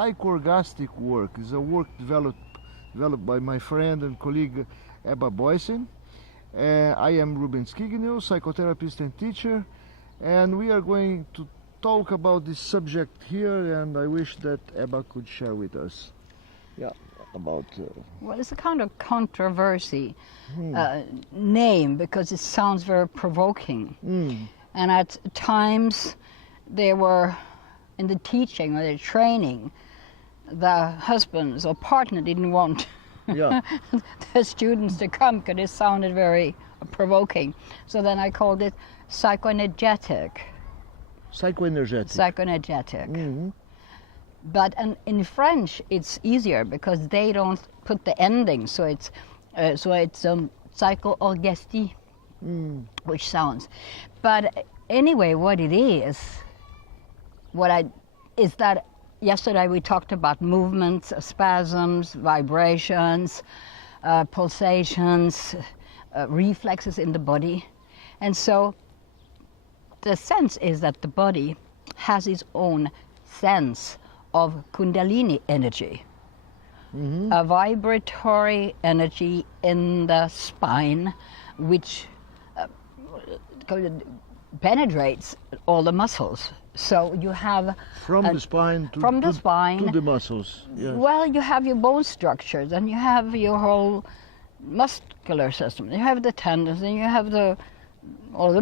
Psycho-orgastic work is a work developed by my friend and colleague Ebba Boyesen. I am Rubens Kignel, psychotherapist and teacher, and we are going to talk about this subject here, and I wish that Ebba could share with us. Yeah, about... Well, it's a kind of controversy name because it sounds very provoking. And at times they were in the teaching or the training, the husbands or partner didn't want the students to come because it sounded very provoking. So then I called it psycho-energetic. Psycho-energetic. But in French it's easier because they don't put the ending, so it's psycho-orgastic, which sounds. But anyway, what it is that yesterday we talked about movements, spasms, vibrations, pulsations, reflexes in the body. And so the sense is that the body has its own sense of Kundalini energy, a vibratory energy in the spine which penetrates all the muscles. So you have from the spine to the muscles. Yes. Well, you have your bone structures, and you have your whole muscular system. You have the tendons, and you have the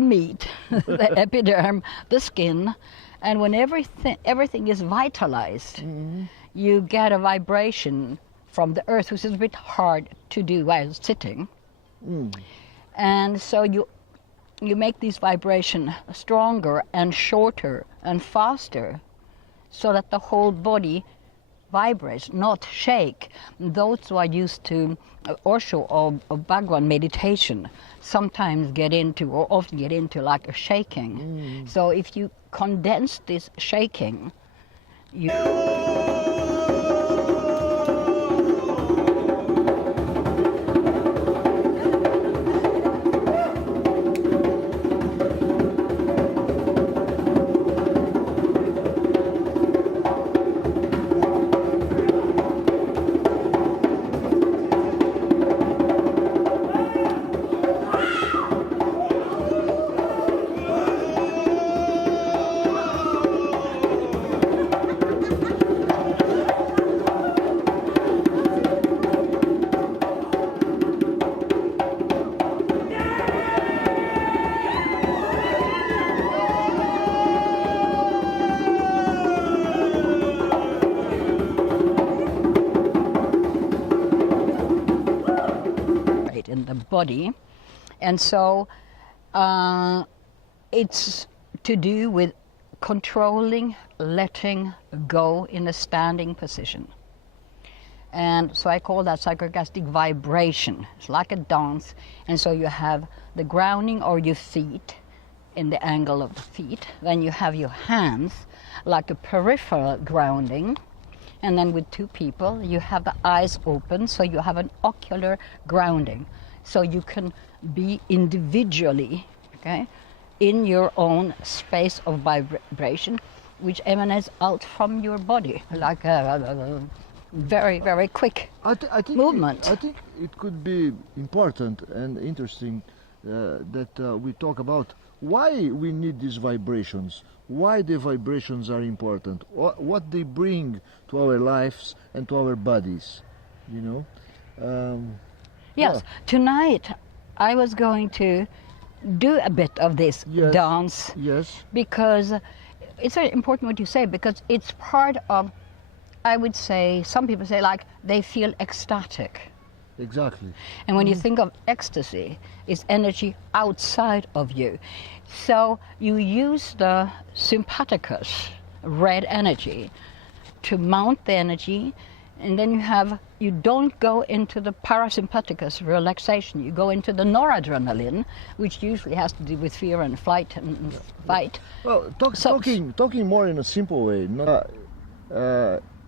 meat, the epiderm, the skin, and when everything is vitalized, you get a vibration from the earth, which is a bit hard to do while sitting, and so you make this vibration stronger and shorter and faster so that the whole body vibrates, not shake. Those who are used to Osho or Bhagwan meditation sometimes often get into like a shaking. So if you condense this shaking, you... in the body, and so it's to do with controlling, letting go in a standing position. And so I call that psycho-orgastic vibration. It's like a dance, and so you have the grounding or your feet in the angle of the feet, then you have your hands like a peripheral grounding. And then with two people, you have the eyes open, so you have an ocular grounding. So you can be individually, in your own space of vibration, which emanates out from your body, like a very, very quick movement. I think it could be important and interesting that we talk about why we need these vibrations, why the vibrations are important, what they bring to our lives and to our bodies, Yes, tonight I was going to do a bit of this dance. Yes. Because it's very important what you say, because it's part of, I would say, some people say like they feel ecstatic. Exactly. And when you think of ecstasy, it's energy outside of you. So you use the sympathicus, red energy, to mount the energy, and then you don't go into the parasympathicus relaxation. You go into the noradrenaline, which usually has to do with fear and flight and fight. Well, talking more in a simple way,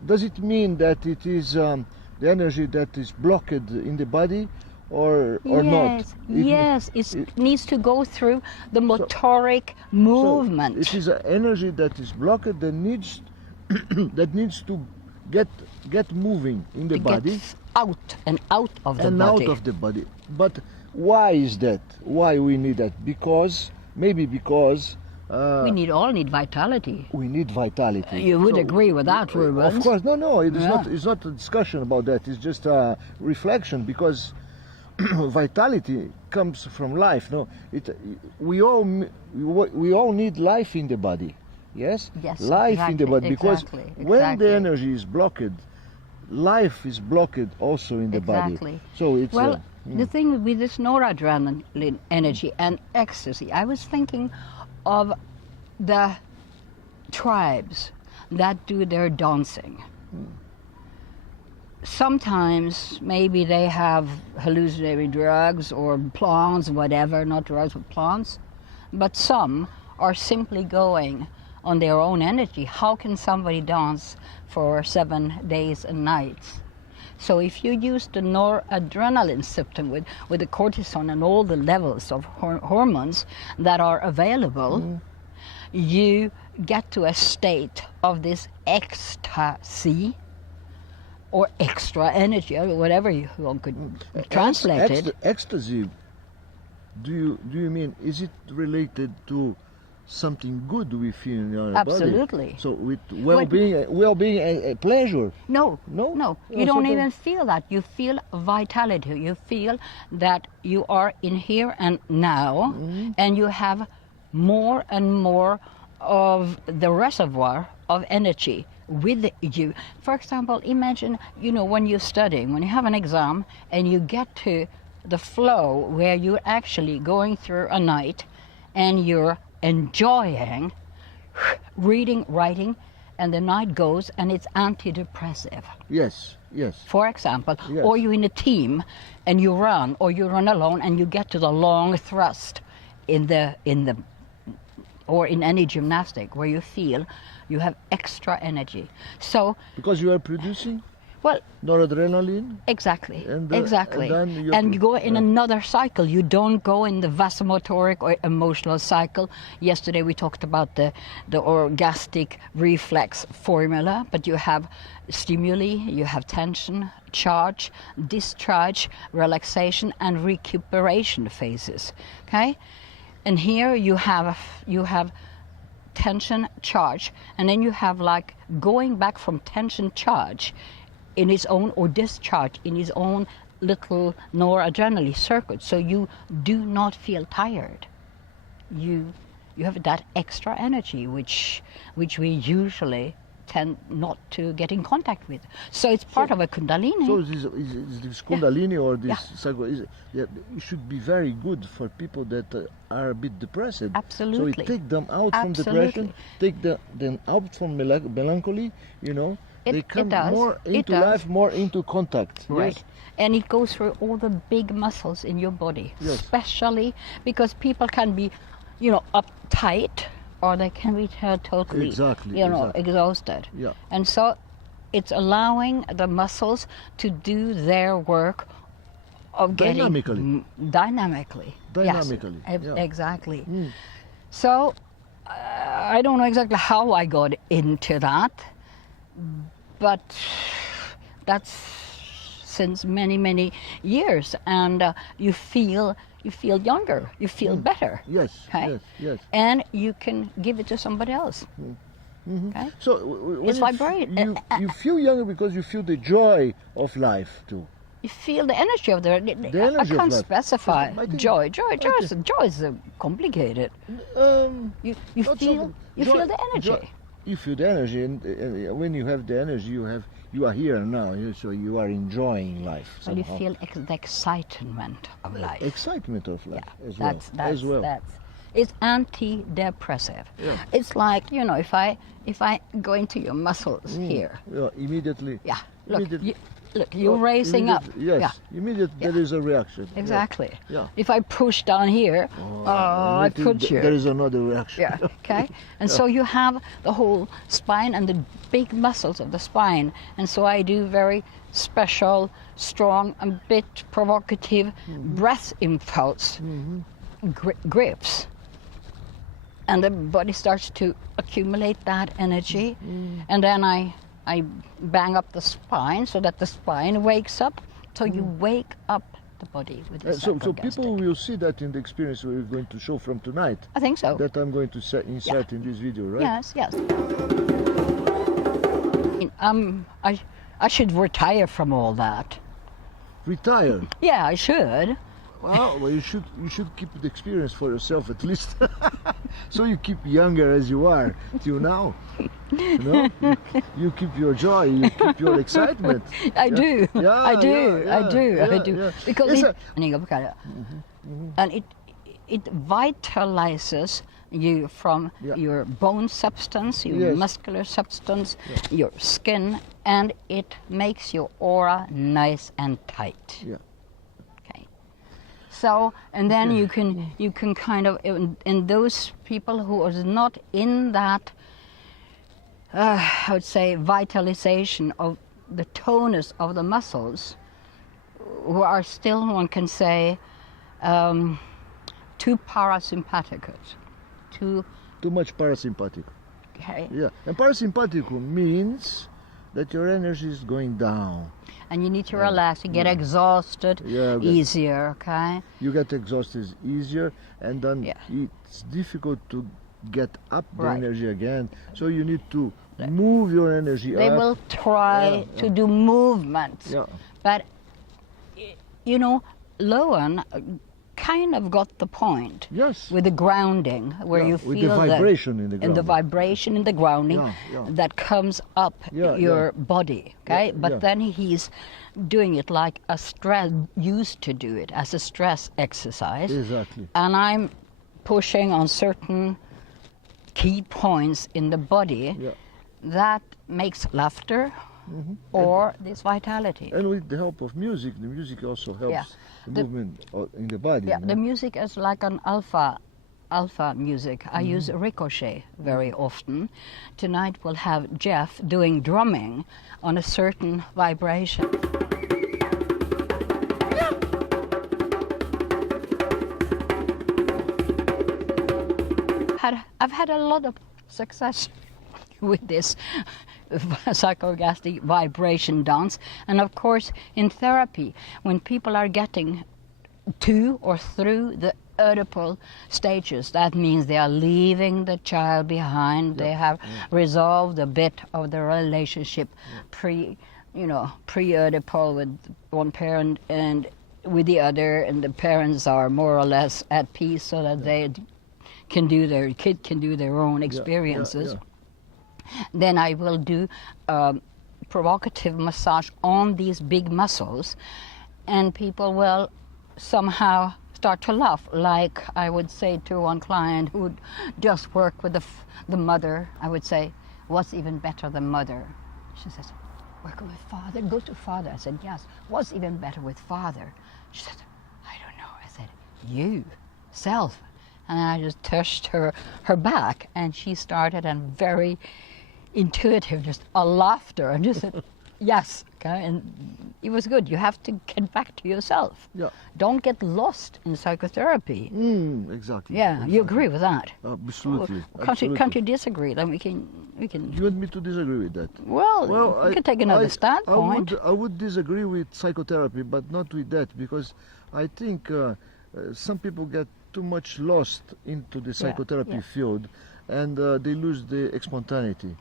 does it mean that it is the energy that is blocked in the body, or not? Yes, it needs to go through the motoric movement. So it is an energy that is blocked that needs that needs to get moving in the It body gets out and out of the and body. out of the body. But why is that? Why we need that? Because maybe because We all need vitality. we need vitality. You would So, agree with that, Rubens? Of course, no. It is Yeah. not. It's not a discussion about that. It's just a reflection because vitality comes from life. No, we all need life in the body. Yes. Yes, Life in the exactly, body because exactly, when exactly. the energy is blocked, life is blocked also in the body. Exactly. So it's Well, the thing with this noradrenaline energy and ecstasy, I was thinking of the tribes that do their dancing. Sometimes maybe they have hallucinatory drugs or plants, whatever, not drugs but plants, but some are simply going on their own energy. How can somebody dance for 7 days and nights? So if you use the noradrenaline system with the cortisol and all the levels of hormones that are available, you get to a state of this ecstasy or extra energy, or whatever you could translate it. Ecstasy. Do you mean, is it related to something good we feel in our body? Absolutely. So with well-being, a pleasure. No, No? no. No, You don't something- even feel that. You feel vitality. You feel that you are in here and now, and you have more and more of the reservoir of energy with you. For example, imagine, when you're studying, when you have an exam, and you get to the flow where you're actually going through a night, and you're enjoying reading, writing, and the night goes and it's antidepressive, Yes. for example. Yes. Or you're in a team and you run, or you run alone and you get to the long thrust or in any gymnastic where you feel you have extra energy. So, Because you are producing well, noradrenaline. exactly, And, exactly. and then you- And you go in another cycle. You don't go in the vasomotoric or emotional cycle. Yesterday we talked about the orgastic reflex formula, but you have stimuli, you have tension, charge, discharge, relaxation, and recuperation phases. Okay, and here you have tension, charge, and then you have like going back from tension, charge in its own, or discharge in its own little noradrenaline circuit, so you do not feel tired. You have that extra energy which we usually tend not to get in contact with. So it's part of a kundalini. So this kundalini or this Yeah. psycho, it should be very good for people that are a bit depressed. Absolutely. So it take them out from Absolutely. depression, take them out from melancholy. They It come does. more It into does. life, more into contact. Right. Yes. And it goes through all the big muscles in your body, Yes. especially because people can be, uptight, or they can be totally, Exactly, exhausted. Yeah. And so it's allowing the muscles to do their work of getting Dynamically. Dynamically. Dynamically, Yes, yeah. exactly. So I don't know exactly how I got into that, but that's since many years, and you feel younger, you feel better. Yes. Okay? Yes. And you can give it to somebody else. Okay? So when It's you vibrate- you feel younger because you feel the joy of life too. You feel the energy of the energy I of can't life. specify I think- joy. Joy think- is complicated. You Not feel so- feel the energy. You feel the energy, and when you have the energy, you are here now. So you are enjoying life. Well, you somehow. feel the excitement of life. Excitement of life as That's well. it's antidepressive. Yeah. It's like, if I go into your muscles here. Yeah, immediately. Yeah. Look, Immediately. you're raising up. Yes. Yeah. Immediately there is a reaction. Yeah. Exactly. Yeah. If I push down here, I put you. There is another reaction. Yeah, okay. And so you have the whole spine and the big muscles of the spine. And so I do very special, strong, a bit provocative breath impulse grips. And the body starts to accumulate that energy. And then I I bang up the spine so that the spine wakes up. So you wake up the body with the So psycho-orgastic. people will see that in the experience we're going to show from tonight. I think so. That I'm going to insert in this video, right? Yes, yes. I should retire from all that. Retire. Yeah, I should. Well, you should keep the experience for yourself at least, so you keep younger as you are till now. You know, you keep your joy, you keep your excitement. I do. Yeah, I do. yeah, I do. yeah, I do. yeah. Because Yes, and it vitalizes you from Yeah. your bone substance, your Yes. muscular substance, your skin, and it makes your aura nice and tight. Yeah. Okay. So, and then you can kind of, in those people who is not in that, I would say, vitalization of the tonus of the muscles, who are still, one can say, too parasympathicus. Too much parasympathetic. Okay. Yeah, and parasympathetic means that your energy is going down. And you need to relax. You get exhausted easier, okay? You get exhausted easier, and then Yeah. it's difficult to get up the Right. energy again. So you need to move your energy They up. will try to do movements. Yeah. But, you know, Lowen kind of got the point Yes. with the grounding, where you with feel the vibration in the and the ground. vibration in the grounding Yeah. that comes up Yeah, your body, okay? Yeah, But yeah. then he's doing it like a stress, used to do it as a stress exercise. Exactly. And I'm pushing on certain key points in the body Yeah. that makes laughter or this vitality. And with the help of music, the music also helps Yeah. the movement in the body. Yeah, you the know? music is like an alpha music. I use ricochet very often. Tonight we'll have Jeff doing drumming on a certain vibration. I've had a lot of success with this psycho-orgastic vibration dance, and of course in therapy, when people are getting to or through the Oedipal stages, that means they are leaving the child behind. They have resolved a bit of the relationship pre-Oedipal with one parent and with the other, and the parents are more or less at peace so that they can do their own experiences. Then I will do provocative massage on these big muscles, and people will somehow start to laugh. Like I would say to one client who would just work with the mother, I would say, what's even better than mother? She says, working with father, go to father. I said, yes. What's even better with father? She said, I don't know. I said, you, self. And I just touched her back, and she started, and very intuitive, just a laughter, and just said, yes, okay, and it was good. You have to get back to yourself. Yeah. Don't get lost in psychotherapy. Exactly. Yeah, Exactly. you agree with that? Absolutely. Can't you disagree? Then we can. You want me to disagree with that? Well, we can take another standpoint. I would disagree with psychotherapy, but not with that, because I think some people get too much lost into the psychotherapy field, and they lose the spontaneity.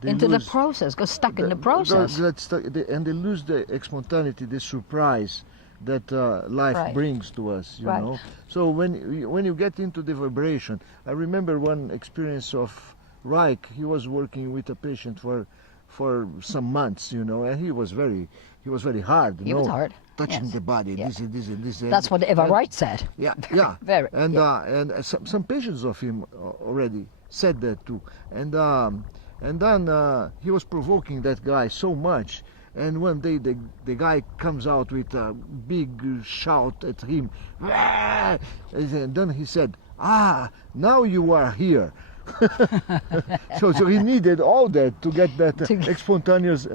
They Into the lose process, get stuck in the process. And they lose the spontaneity, the surprise that life brings to us, you know. So when you get into the vibration, I remember one experience of Reich. He was working with a patient for some months, you know, and he was very hard. He was hard. Touching the body, this and this and this. That's what Eva Wright said. Yeah. Very. And some patients of him already said that too. And then he was provoking that guy so much. And one day the guy comes out with a big shout at him. And then he said, now you are here. so he needed all that to get that spontaneous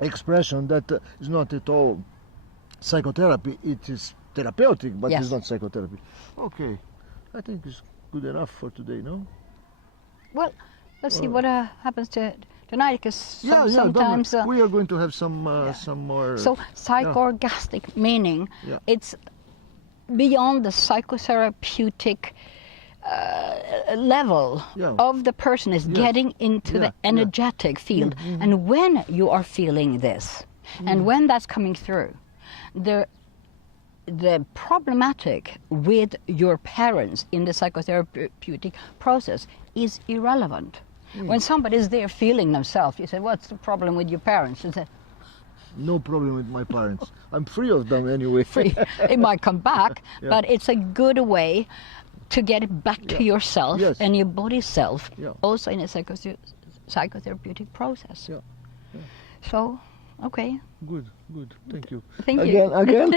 expression that is not at all psychotherapy. It is therapeutic, but it's not psychotherapy. Okay, I think it's good enough for today, no? Well, let's see what happens to tonight, because Yeah, sometimes... we are going to have some more... So psycho-orgastic meaning, Yeah. it's beyond the psychotherapeutic level Yeah. of the person is getting into Yeah, the energetic field. And when you are feeling this, and when that's coming through, the problematic with your parents in the psychotherapeutic process is irrelevant. When somebody is there feeling themselves, you say, what's the problem with your parents? You say, No problem with my parents. I'm free of them anyway. free. It might come back, Yeah. but it's a good way to get it back to yourself Yes. and your body self, Yeah. also in a psychotherapeutic process. Yeah. So, okay. Good. Thank you. Thank you. Again?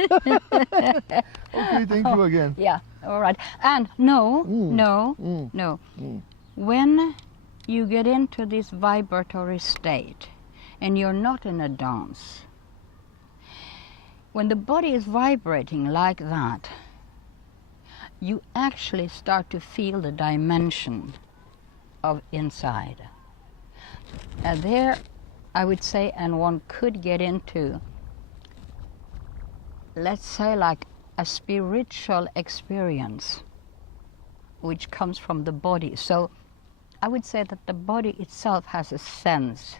Okay, thank you again. Yeah, all right. And no. When you get into this vibratory state and you're not in a dance, when the body is vibrating like that, you actually start to feel the dimension of inside. And there, I would say, and one could get into, let's say, like a spiritual experience which comes from the body. So I would say that the body itself has a sense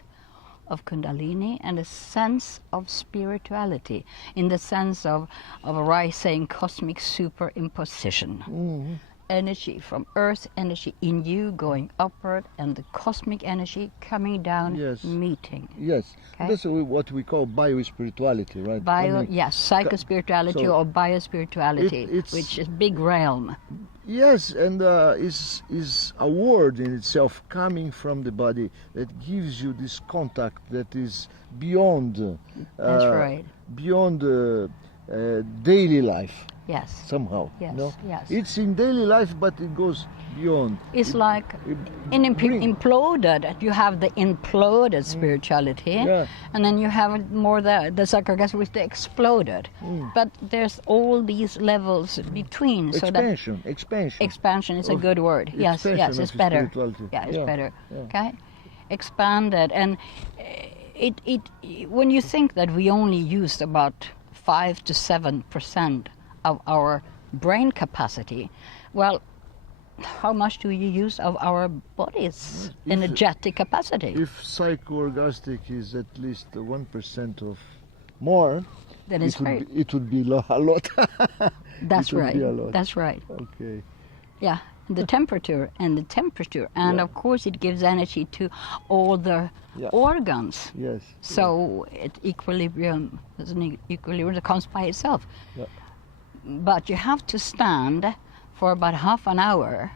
of Kundalini and a sense of spirituality, in the sense of rising cosmic superimposition. Energy from earth energy in you going upward, and the cosmic energy coming down, Yes. meeting. Yes, Okay. that's what we call biospirituality, right? Yes, psychospirituality so or biospirituality, it's- which is big realm. Yes, and is a word in itself coming from the body that gives you this contact that is beyond. That's right. Beyond daily life. Yes. Somehow. Yes, No? yes. It's in daily life, but it goes beyond. It's like imploded. You have the imploded spirituality, Yeah. and then you have more the psycho-orgastic, which they exploded. But there's all these levels between. So that expansion is a good word. Yes, expansion it's of better. spirituality. Yeah, it's Yeah, better. yeah. Okay, expanded, and it when you think that we only used about 5 to 7% of our brain capacity, well, how much do you use of our body's energetic capacity? If psycho-orgastic is at least 1% of more, Then it's very. it would be a lot. That's it would right. be a lot. That's right. Okay. Yeah, the temperature, and Yeah. of course it gives energy to all the Yeah. organs. Yes. So equilibrium, there's an equilibrium that comes by itself. Yeah. But you have to stand for about half an hour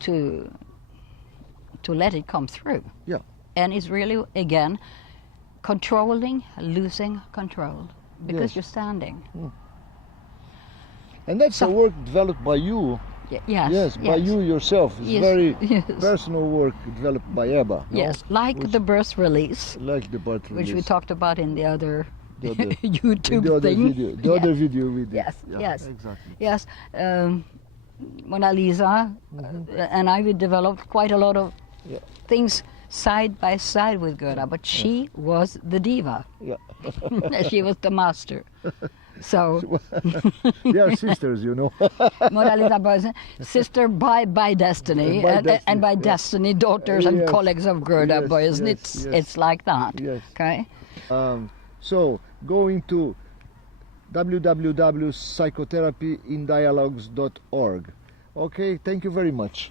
to let it come through. Yeah. And it's really, again, controlling, losing control, because Yes. you're standing. And that's a work developed by you. Yes. By you yourself. It's Yes, very yes. personal work developed by Ebba. no? Yes, like Which- the birth release, Like the birth which we release. talked about in the other The other- YouTube in the other thing. video. The Yeah. other video we did. Yes, Yeah, yes. Exactly. Yes, Mona Lisa and I, we developed quite a lot of Yeah. things side by side with Gerda, but she was the diva. Yeah. She was the master. So, They are sisters, you know. Mona Lisa Boyesen, sister by destiny, and by yeah. destiny, daughters and Yes. colleagues of Gerda Yes, Boyesen. yes, yes. It's like that. Yes. Okay. So going to www.psychotherapyindialogues.org. Okay, thank you very much.